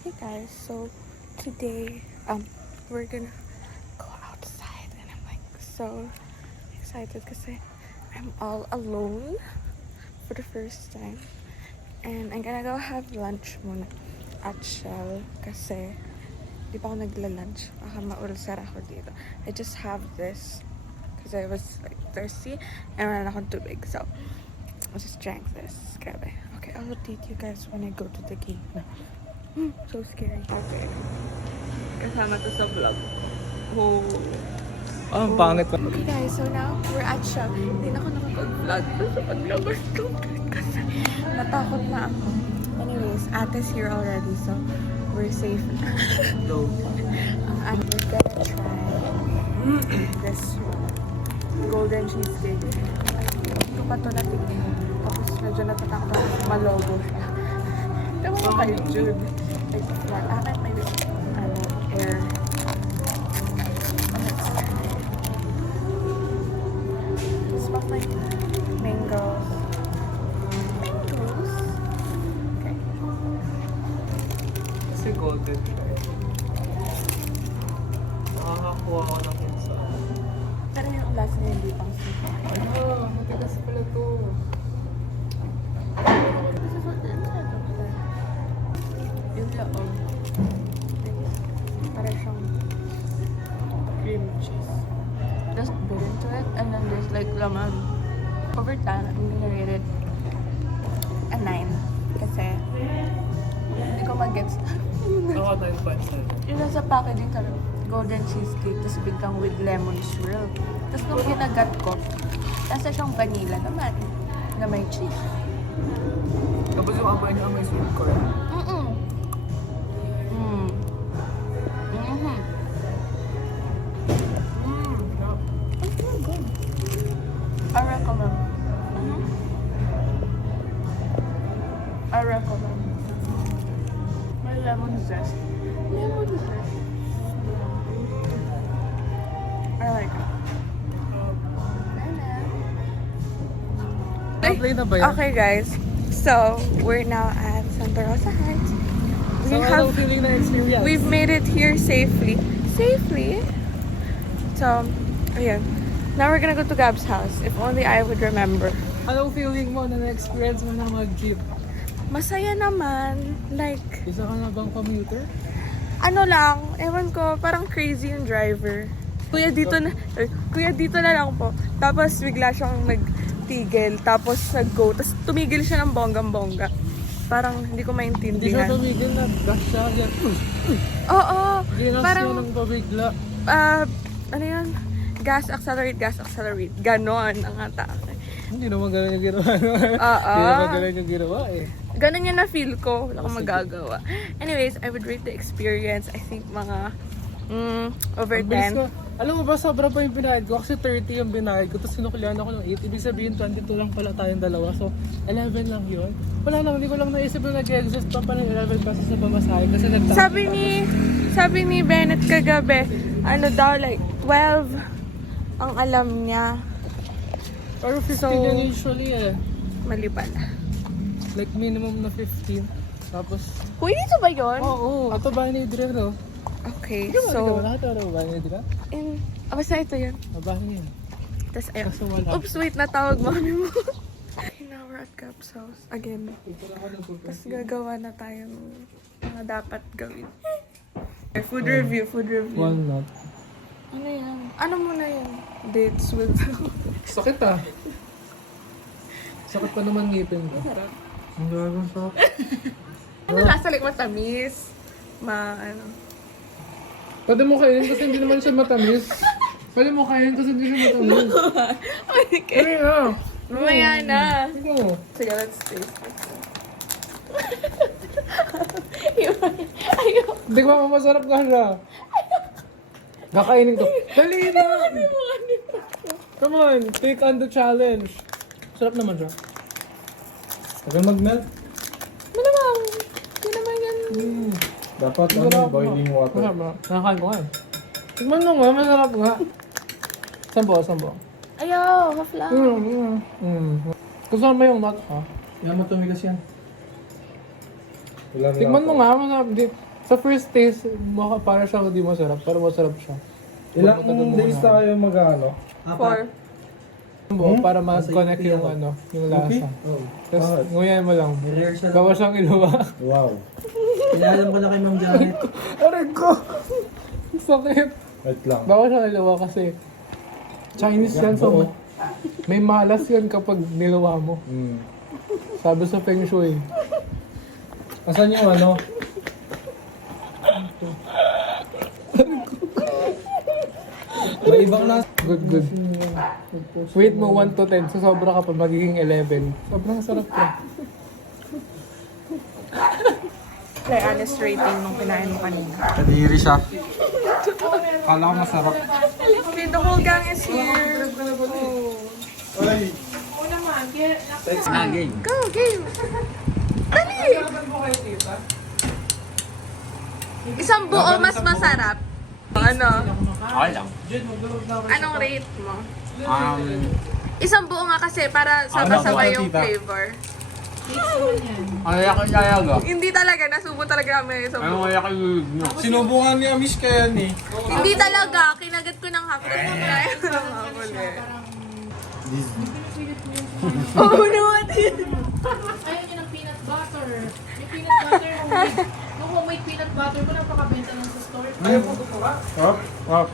Hey guys, so today we're gonna go outside and I'm like so excited kasi I'm all alone for the first time and I'm gonna go have lunch muna at Shell kasi di pa ako nagla-lunch, baka maulsar ako dito. I just have this because I was like thirsty and wala na akong tubig, so I just drank this. Grabe. Okay, I'll update you guys when I go to the gate. So scary. Okay. Kasama to sa vlog. Oh. Oh, ang pangit pa. Okay guys, so now we're at Shell. Hindi na ako nakapag-vlog. Basta paglabas ko kasi natakot na ako. Anyways, Ate's here already, so we're safe. No. And we're gonna try this golden cheesecake. Hindi ko pa ito natignan. Tapos medyo natatakot ako malogo siya. Tama mo kayo, Jude. Like, what? Akin may air. Smoke like mangoes. Mangoes? Okay. Kasi golden try. Nakakakuha ko ng pizza. Pero yung lasa niya hindi pang sweet. Ano? Matigas pala to. This is what the inside looks like. Yung loob. Parang siyang cream cheese. Just bit into it and then there's like laman. Over time, I'm gonna rate it a 9. Kasi hindi ko mag-gets. Ako 9.7. Yung nasa packaging talaga, golden cheesecake, tapos biglang with lemon swirl. Tapos nung kinagat ko, nasa siyang vanilla naman, na may cheese. Tapos yung amoy niya may sweet corn. It's really good. I recommend. I recommend. May lemon zest. Lemon zest. I like it. Play na ba yan? Okay guys, so we're now at Santa Rosa Heights. So, anong feeling na experience? We've made it here safely. So, ayan. Now we're gonna go to Gab's house. If only I would remember. Anong feeling mo na na-experience mo na mag-jeep? Masaya naman. Like, Isa ka na bang commuter? ano lang, ewan ko, parang crazy yung driver. Kuya dito na lang po. Tapos bigla siyang nagtigil, tapos nag-go, tapos tumigil siya ng bonggang-bongga. Parang hindi ko Hindi siya maintindihan. tumigil na gas siya. Oo, Ginas parang, siya ng pabigla. ano yan? Gas, accelerate. Ganon ang atake. Hindi naman ganun yung ginawa. Oo. Hindi naman ganun yung ginawa eh. Ganon yung na-feel ko. Wala akong magagawa. Anyways, I would rate the experience, I think mga over Ang bilis 10. ko. Alam mo ba, sobra pa yung binayad ko. Kasi 30 yung binayad ko. Tapos sinukulihan ako ng 8. Ibig sabihin, 22 lang pala tayong dalawa. So, 11 lang yun. Wala lang, hindi ko lang naisip na nag-exhaust pa pa ng 11 pesos sa pamasahe. Kasi Sabi ni Bennett kagabi, ano daw, like 12 ang alam niya. Pero 15 So, yan usually eh. Mali pala. Like minimum na 15. Tapos, Uy, dito ba yun? oo. Ato ba ni Idre, no? Okay, So, so, lahat ano ba ni Idre? basta ito yun. Babahin yan. Tapos ayun. Kaso wala. Oops, wait, natawag mo kami mo. Okay, now we're at Gab's house again. Tapos gagawa na tayo ng mga dapat gawin. Food review. Walnut. Ano yan? Ano muna yan? Dates with... Sakit ah. Sakit pa naman ngipin ko. Sarap. Ang gagawin sa... Ano lasa? Like matamis? Ano? Pwede mo kainin kasi hindi naman siya matamis. Pwede mo kainin kasi hindi siya matamis. Okay. Ano na? Mamaya na. Ito. Sige, let's taste it. Ayaw. Hindi ko masarap nga siya. Kakainin ko. Dali na! Come on, take on the challenge. Sarap naman siya. Tagal mag-melt. Malamang. Hindi naman yan. Dapat boiling water. Nakakain ko nga eh. Tignan mo nga, masarap nga. Sambo. Ayaw, half lang. Gusto mo yung nut, ha? Yan mo tumigas yan. Wala na Tignan mo ako. nga, masarap. Sa first taste, para siyang hindi masarap, pero masarap siya. Ilang Matagal mo days na. tayo mag-ano? 4. Para ma-connect yung yung lasa. Oh. Tapos Bakit? nguyan mo lang. Rehearsal. Bawa siyang iluwa. Wow. Kailangan ko na kay Ma'am Janet. Aray ko! Sakit. Wait lang. Bawa siyang iluwa kasi Chinese yan sa Oo. may malas yan kapag niluwa mo. Mm. Sabi sa Feng Shui. Asan yung ano? May ibang nasa. Good. Wait mo 1 to 10. So sobra ka pa magiging 11. Sobrang sarap ka. Like, honest rating nung kinain mo kanina. Kadiri siya. Kala ko masarap. Okay, the whole gang is here. Ay! Go, game! Dali! Isang buo mas masarap. Ano? Okay lang. Anong rate mo? Isang buo nga kasi para sabay-sabay yung flavor. Ay, ako layaga. Hindi talaga, nasubo talaga kami yung isang Ano buo. kaya kayo no? Sinubungan ni Amish kaya ni. Hindi talaga, kinagat ko ng hapon. Kaya ko ng hapon eh. Oo naman din. Ayaw niya ng peanut butter. May peanut butter nung homemade peanut butter ko napakabenta lang sa store. Up.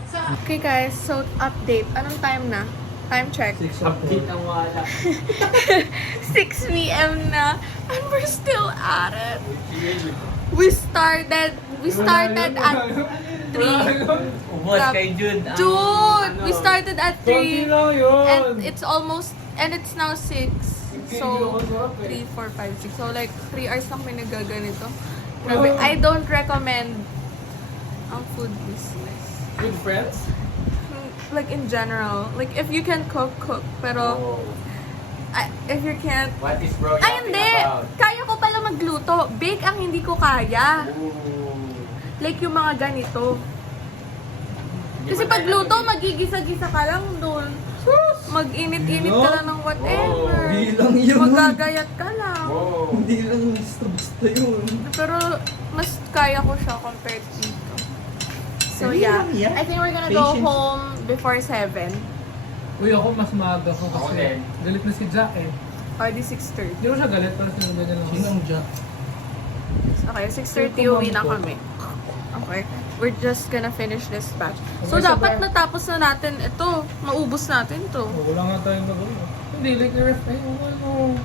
Okay guys, so update. Anong time na? Time check. 6 Update ang wala. 6 p.m. na and we're still at it. We started at 3. Ubos kay Jun. Dude, we started at 3 lang yun. and it's now 6. So 3, 4, 5, 6. So like 3 hours lang pinagaganito. Grabe, I don't recommend ang food business. With friends? Like in general, like if you can cook. Pero if you can't, What is bro ay hindi! Kaya ko pala magluto. Bake ang hindi ko kaya. Like yung mga ganito. Kasi pagluto, magigisa-gisa ka lang doon. Mag-init-init ka lang ng whatever. Bilang yun. Magagayat ka lang. Hindi lang basta-basta yun. Pero mas kaya ko siya compared dito. So yeah, I think we're gonna go Patience. home before 7. Uy, ako mas maaga ko Ako kasi din. galit na si Jack eh. Or di 6:30. Hindi ko siya galit, pero sinunod niya lang. Sino ang Jack? Okay, 6:30 uwi na kami. Okay, we're just gonna finish this batch. So dapat natapos na natin ito. Maubos natin to. Wala nga tayong nagawa. Hindi, like, ano.